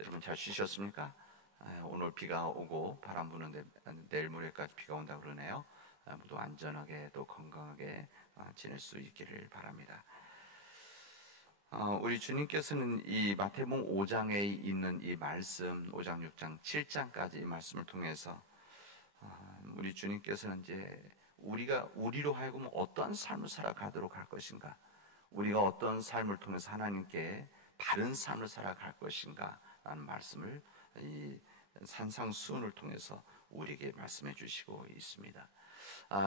여러분 잘 쉬셨습니까? 오늘 비가 오고 바람 부는데 내일 모레까지 비가 온다고 그러네요. 모두 안전하게 또 건강하게 지낼 수 있기를 바랍니다. 우리 주님께서는 이 마태복음 5장에 있는 이 말씀 5장, 6장, 7장까지 이 말씀을 통해서 우리 주님께서는 이제 우리로 하여금 어떠한 삶을 살아가도록 할 것인가, 우리가 어떤 삶을 통해서 하나님께 바른 삶을 살아갈 것인가 라는 말씀을 이 산상수훈을 통해서 우리에게 말씀해 주시고 있습니다.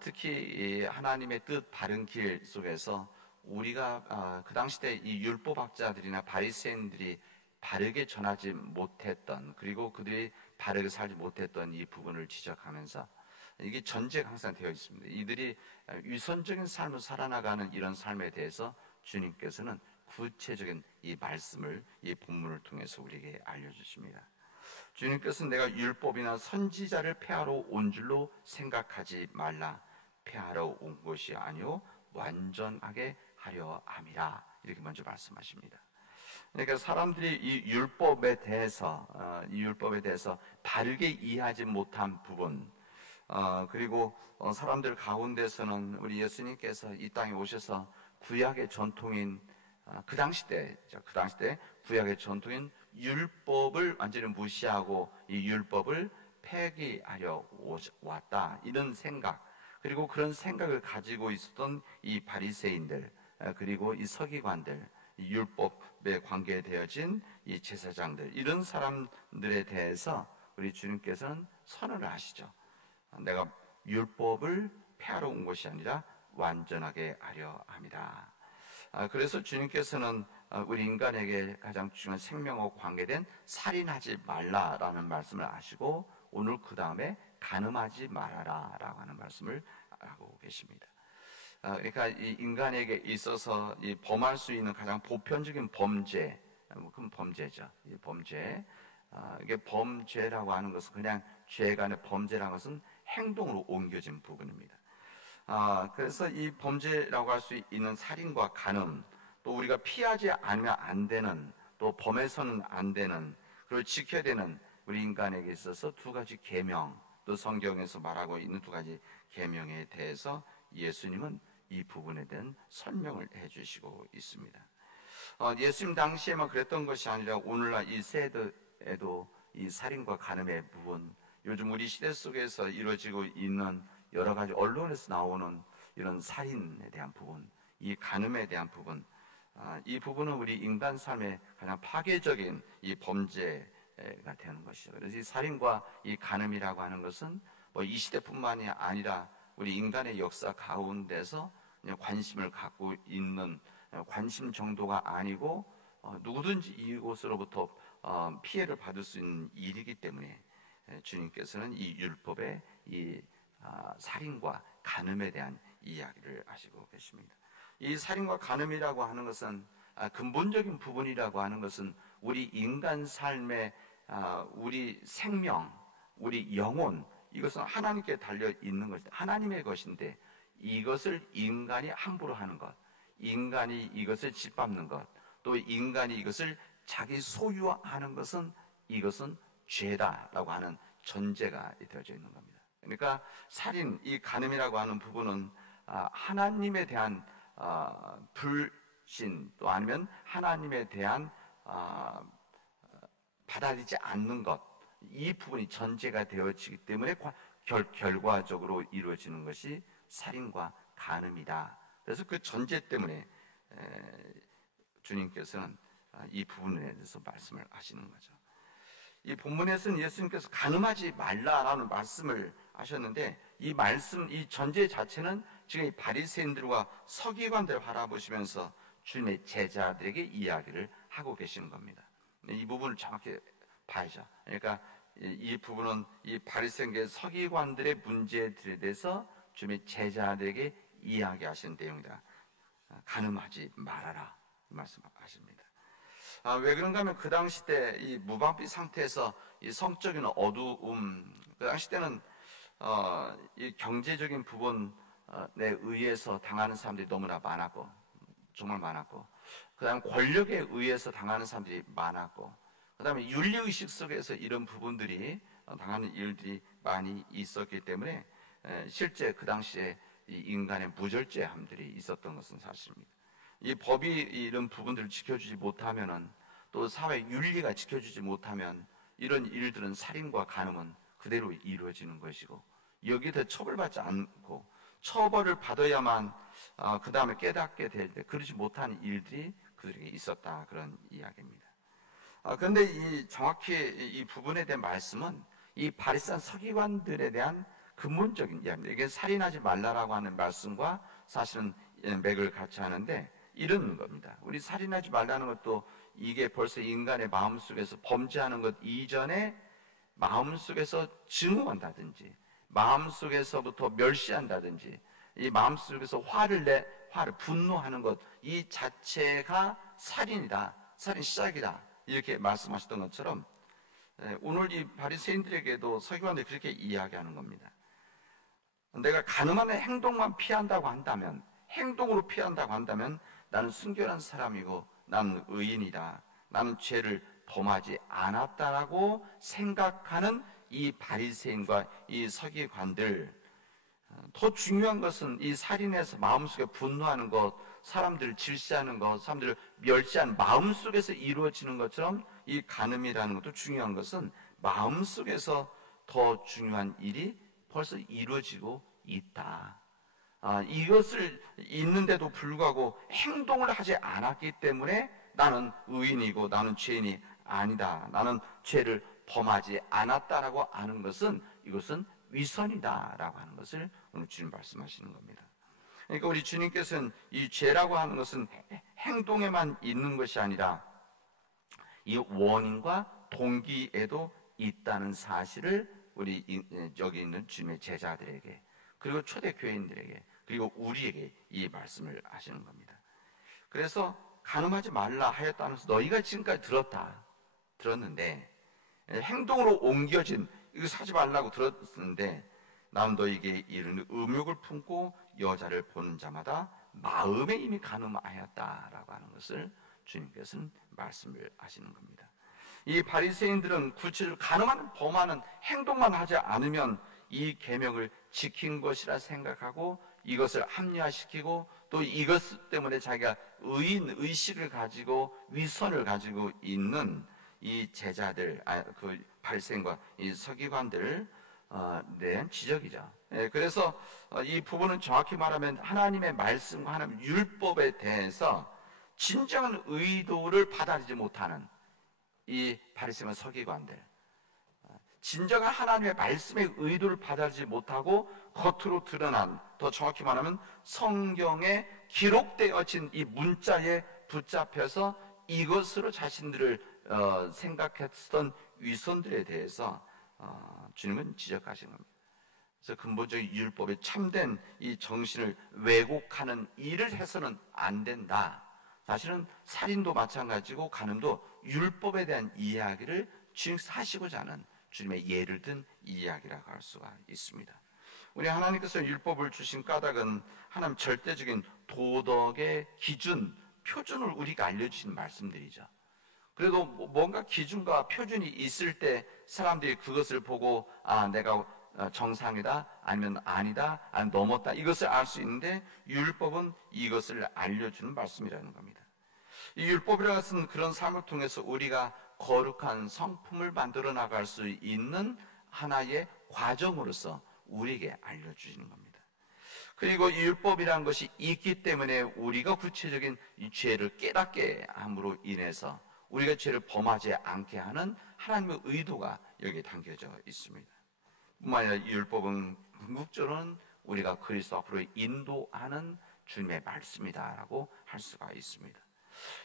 특히 하나님의 뜻 바른 길 속에서 우리가 그 당시 때 이 율법학자들이나 바리새인들이 바르게 전하지 못했던, 그리고 그들이 바르게 살지 못했던 이 부분을 지적하면서, 이게 전제가 항상 되어 있습니다. 이들이 위선적인 삶을 살아나가는 이런 삶에 대해서 주님께서는 구체적인 이 말씀을, 이 본문을 통해서 우리에게 알려주십니다. 주님께서는 내가 율법이나 선지자를 폐하러 온 줄로 생각하지 말라. 폐하러 온 것이 아니요 완전하게 하려 함이라. 이렇게 먼저 말씀하십니다. 그러니까 사람들이 이 율법에 대해서 바르게 이해하지 못한 부분, 그리고 사람들 가운데서는 우리 예수님께서 이 땅에 오셔서 구약의 전통인 그 당시 때 구약의 전통인 율법을 완전히 무시하고 이 율법을 폐기하려 왔다, 이런 생각, 그리고 그런 생각을 가지고 있었던 이 바리새인들, 그리고 이 서기관들, 이 율법에 관계되어진 이 제사장들, 이런 사람들에 대해서 우리 주님께서는 선언을 하시죠. 내가 율법을 폐하러 온 것이 아니라 완전하게 하려 함이라. 그래서 주님께서는 우리 인간에게 가장 중요한 생명과 관계된 살인하지 말라라는 말씀을 하시고, 오늘 그 다음에 간음하지 말아라 라고 하는 말씀을 하고 계십니다. 그러니까 이 인간에게 있어서 이 범할 수 있는 가장 보편적인 범죄, 그건 범죄죠. 이 범죄, 이게 범죄라고 하는 것은 그냥 죄가 아니라 범죄라는 것은 행동으로 옮겨진 부분입니다. 그래서 이 범죄라고 할 수 있는 살인과 간음, 또 우리가 피하지 않으면 안 되는, 또 범해서는 안 되는, 그걸 지켜야 되는 우리 인간에게 있어서 두 가지 계명, 또 성경에서 말하고 있는 두 가지 계명에 대해서 예수님은 이 부분에 대한 설명을 해주시고 있습니다. 예수님 당시에만 그랬던 것이 아니라 오늘날 이 세대에도 이 살인과 간음의 부분, 요즘 우리 시대 속에서 이루어지고 있는 여러 가지 언론에서 나오는 이런 살인에 대한 부분, 이 간음에 대한 부분, 이 부분은 우리 인간 삶의 가장 파괴적인 이 범죄가 되는 것이죠. 그래서 이 살인과 이 간음이라고 하는 것은 뭐 이 시대뿐만이 아니라 우리 인간의 역사 가운데서 관심을 갖고 있는 관심 정도가 아니고, 누구든지 이곳으로부터 피해를 받을 수 있는 일이기 때문에 주님께서는 이 율법의 이 살인과 간음에 대한 이야기를 하시고 계십니다. 이 살인과 간음이라고 하는 것은 근본적인 부분이라고 하는 것은 우리 인간 삶의 우리 생명, 우리 영혼, 이것은 하나님께 달려 있는 것인데, 하나님의 것인데, 이것을 인간이 함부로 하는 것, 인간이 이것을 짓밟는 것, 또 인간이 이것을 자기 소유화하는 것은, 이것은 죄다라고 하는 전제가 되어져 있는 겁니다. 그러니까 살인, 이 간음이라고 하는 부분은 하나님에 대한 불신, 또 아니면 하나님에 대한 받아들이지 않는 것, 이 부분이 전제가 되어지기 때문에 결과적으로 이루어지는 것이 살인과 간음이다. 그래서 그 전제 때문에 주님께서는 이 부분에 대해서 말씀을 하시는 거죠. 이 본문에서는 예수님께서 간음하지 말라라는 말씀을 하셨는데, 이 말씀, 이 전제 자체는 지금 이 바리새인들과 서기관들을 바라보시면서 주님의 제자들에게 이야기를 하고 계시는 겁니다. 이 부분을 정확히 봐야죠. 그러니까 이 부분은 이 바리새인계 서기관들의 문제들에 대해서 주님의 제자들에게 이야기하시는 내용이다. 간음하지 말아라 말씀하십니다. 왜 그런가 하면 그 당시 때 이 무방비 상태에서 이 성적인 어두움, 그 당시 때는 이 경제적인 부분에 의해서 당하는 사람들이 너무나 많았고, 정말 많았고, 그 다음 권력에 의해서 당하는 사람들이 많았고, 그다음에 윤리의식 속에서 이런 부분들이 당하는 일들이 많이 있었기 때문에 실제 그 당시에 이 인간의 무절제함들이 있었던 것은 사실입니다. 이 법이 이런 부분들을 지켜주지 못하면은, 또 사회 윤리가 지켜주지 못하면 이런 일들은, 살인과 간음은 그대로 이루어지는 것이고, 여기에 처벌받지 않고 처벌을 받아야만 그 다음에 깨닫게 될 때 그러지 못하는 일들이 그들에게 있었다, 그런 이야기입니다. 그런데 정확히 이 부분에 대한 말씀은 이 바리새인 서기관들에 대한 근본적인 이야기입니다. 이게 살인하지 말라라고 하는 말씀과 사실은 맥을 같이 하는데 이런 겁니다. 우리 살인하지 말라는 것도 이게 벌써 인간의 마음속에서 범죄하는 것 이전에 마음속에서 증오한다든지 마음속에서부터 멸시한다든지 이 마음속에서 화를 분노하는 것, 이 자체가 살인이다, 살인 시작이다, 이렇게 말씀하셨던 것처럼 오늘 이 바리새인들에게도 서기관들이 그렇게 이야기하는 겁니다. 내가 가늠하는 행동만 피한다고 한다면, 행동으로 피한다고 한다면 나는 순결한 사람이고 나는 의인이다, 나는 죄를 범하지 않았다라고 생각하는 이 바리새인과 이 서기관들, 더 중요한 것은 이 살인해서 마음속에 분노하는 것, 사람들을 질시하는 것, 사람들을 멸시하는 마음속에서 이루어지는 것처럼 이 간음이라는 것도 중요한 것은 마음속에서 더 중요한 일이 벌써 이루어지고 있다. 이것을 있는데도 불구하고 행동을 하지 않았기 때문에 나는 의인이고 나는 죄인이 아니다, 나는 죄를 범하지 않았다라고 하는 것은, 이것은 위선이다라고 하는 것을 오늘 주님 말씀하시는 겁니다. 그러니까 우리 주님께서는 이 죄라고 하는 것은 행동에만 있는 것이 아니라 이 원인과 동기에도 있다는 사실을 우리 여기 있는 주님의 제자들에게, 그리고 초대 교인들에게, 그리고 우리에게 이 말씀을 하시는 겁니다. 그래서 간음하지 말라 하였다는 것은 너희가 지금까지 들었는데, 행동으로 옮겨진, 이거 사지 말라고 들었는데 나는 너희에게 이르는, 음욕을 품고 여자를 보는 자마다 마음에 이미 간음하였다라고 하는 것을 주님께서는 말씀을 하시는 겁니다. 이 바리새인들은 구체적으로 간음하는, 범하는 행동만 하지 않으면 이 계명을 지킨 것이라 생각하고 이것을 합리화시키고 또 이것 때문에 자기가 의인 의식을 가지고 위선을 가지고 있는 이 제자들, 그 바리새인과 이 서기관들 대한 지적이죠. 그래서 이 부분은 정확히 말하면 하나님의 말씀과 하나님 율법에 대해서 진정한 의도를 받아들이지 못하는 이 바리새인과 서기관들, 진정한 하나님의 말씀의 의도를 받아들이지 못하고 겉으로 드러난, 더 정확히 말하면 성경에 기록되어진 이 문자에 붙잡혀서 이것으로 자신들을 생각했던 위선들에 대해서 주님은 지적하시는 겁니다. 그래서 근본적인 율법의 참된 이 정신을 왜곡하는 일을 해서는 안 된다. 사실은 살인도 마찬가지고 간음도 율법에 대한 이야기를 주님께서 하시고자 하는 주님의 예를 든 이야기라고 할 수가 있습니다. 우리 하나님께서 율법을 주신 까닭은 하나님 절대적인 도덕의 기준, 표준을 우리가 알려주신 말씀들이죠. 그래도 뭔가 기준과 표준이 있을 때 사람들이 그것을 보고 내가 정상이다, 아니면 아니다, 아니면 넘었다, 이것을 알 수 있는데 율법은 이것을 알려주는 말씀이라는 겁니다. 이 율법이라는 것은 그런 삶을 통해서 우리가 거룩한 성품을 만들어 나갈 수 있는 하나의 과정으로서 우리에게 알려주시는 겁니다. 그리고 이 율법이라는 것이 있기 때문에 우리가 구체적인 이 죄를 깨닫게 함으로 인해서 우리가 죄를 범하지 않게 하는 하나님의 의도가 여기에 담겨져 있습니다. 뿐만 아니라 이 율법은 궁극적으로는 우리가 그리스도 앞으로 인도하는 주님의 말씀이다라고 할 수가 있습니다.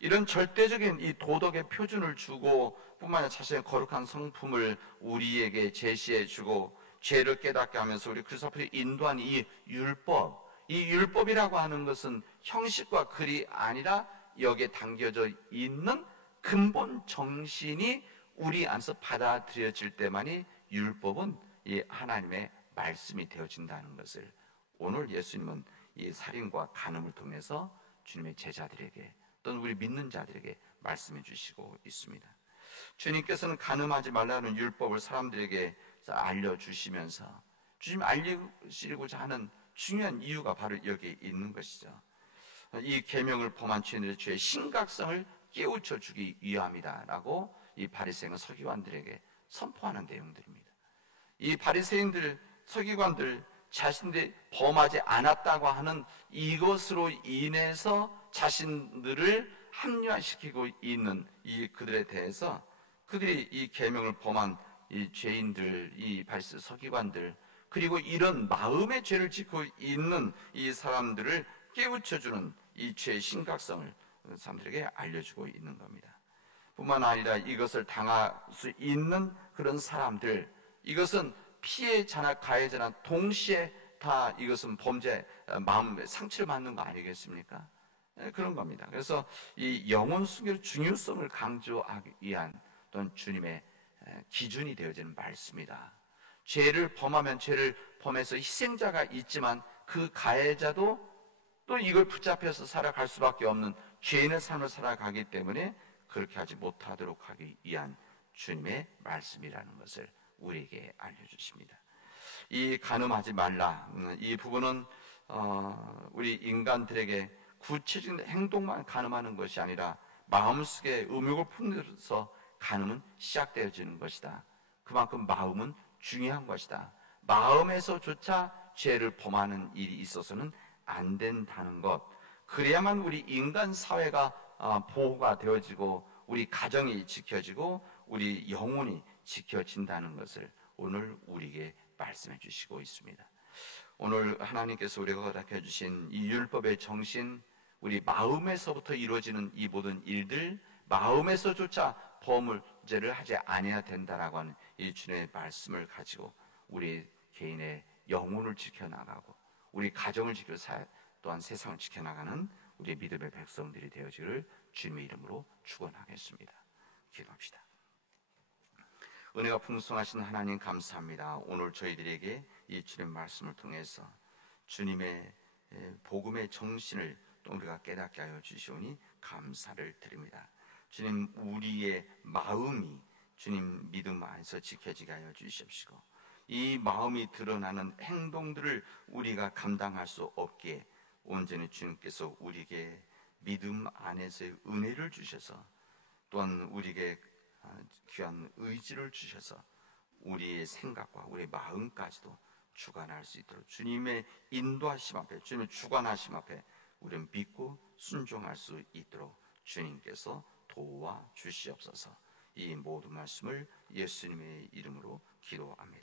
이런 절대적인 이 도덕의 표준을 주고 뿐만 아니라 자신의 거룩한 성품을 우리에게 제시해 주고 죄를 깨닫게 하면서 우리 그리스도 앞으로 인도하는 이 율법, 이 율법이라고 하는 것은 형식과 글이 아니라 여기에 담겨져 있는 근본 정신이 우리 안에서 받아들여질 때만이 율법은 이 하나님의 말씀이 되어진다는 것을 오늘 예수님은 이 살인과 간음을 통해서 주님의 제자들에게 또는 우리 믿는 자들에게 말씀해 주시고 있습니다. 주님께서는 간음하지 말라는 율법을 사람들에게 알려주시면서 주님 알리시고자 하는 중요한 이유가 바로 여기에 있는 것이죠. 이 계명을 범한 죄인들의 죄의 심각성을 깨우쳐 주기 위함이다라고 이 바리새인과 서기관들에게 선포하는 내용들입니다. 이 바리새인들, 서기관들 자신들이 범하지 않았다고 하는 이것으로 인해서 자신들을 합리화시키고 있는 이 그들에 대해서 그들이 이 계명을 범한 이 죄인들, 이 바리새 서기관들, 그리고 이런 마음의 죄를 짓고 있는 이 사람들을 깨우쳐주는 이 죄의 심각성을 사람들에게 알려주고 있는 겁니다. 뿐만 아니라 이것을 당할 수 있는 그런 사람들, 이것은 피해자나 가해자나 동시에 다 이것은 범죄, 마음의 상처를 받는 거 아니겠습니까? 그런 겁니다. 그래서 이 영혼 순결의 중요성을 강조하기 위한 또한 주님의 기준이 되어지는 말씀이다. 죄를 범하면 죄를 범해서 희생자가 있지만 그 가해자도 또 이걸 붙잡혀서 살아갈 수밖에 없는 죄인의 삶을 살아가기 때문에 그렇게 하지 못하도록 하기 위한 주님의 말씀이라는 것을 우리에게 알려주십니다. 이 간음하지 말라, 이 부분은 우리 인간들에게 구체적인 행동만 간음하는 것이 아니라 마음속에 음욕을 품면서 간음은 시작되어지는 것이다. 그만큼 마음은 중요한 것이다. 마음에서조차 죄를 범하는 일이 있어서는 안 된다는 것, 그래야만 우리 인간 사회가 보호가 되어지고 우리 가정이 지켜지고 우리 영혼이 지켜진다는 것을 오늘 우리에게 말씀해 주시고 있습니다. 오늘 하나님께서 우리가 허락해 주신 이 율법의 정신, 우리 마음에서부터 이루어지는 이 모든 일들, 마음에서조차 범죄를 하지 아니해야 된다라고 하는 이 주님의 말씀을 가지고 우리 개인의 영혼을 지켜나가고 우리 가정을 지켜 또한 세상을 지켜나가는 우리 믿음의 백성들이 되어지기를 주님의 이름으로 축원하겠습니다. 기도합시다. 은혜가 풍성하신 하나님 감사합니다. 오늘 저희들에게 이 주님 말씀을 통해서 주님의 복음의 정신을 또 우리가 깨닫게 하여 주시오니 감사를 드립니다. 주님, 우리의 마음이 주님 믿음 안에서 지켜지게 하여 주십시오. 이 마음이 드러나는 행동들을 우리가 감당할 수 없기에 온전히 주님께서 우리에게 믿음 안에서의 은혜를 주셔서 또한 우리에게 귀한 의지를 주셔서 우리의 생각과 우리의 마음까지도 주관할 수 있도록 주님의 인도하심 앞에, 주님의 주관하심 앞에 우리는 믿고 순종할 수 있도록 주님께서 도와 주시옵소서. 이 모든 말씀을 예수님의 이름으로 기도합니다.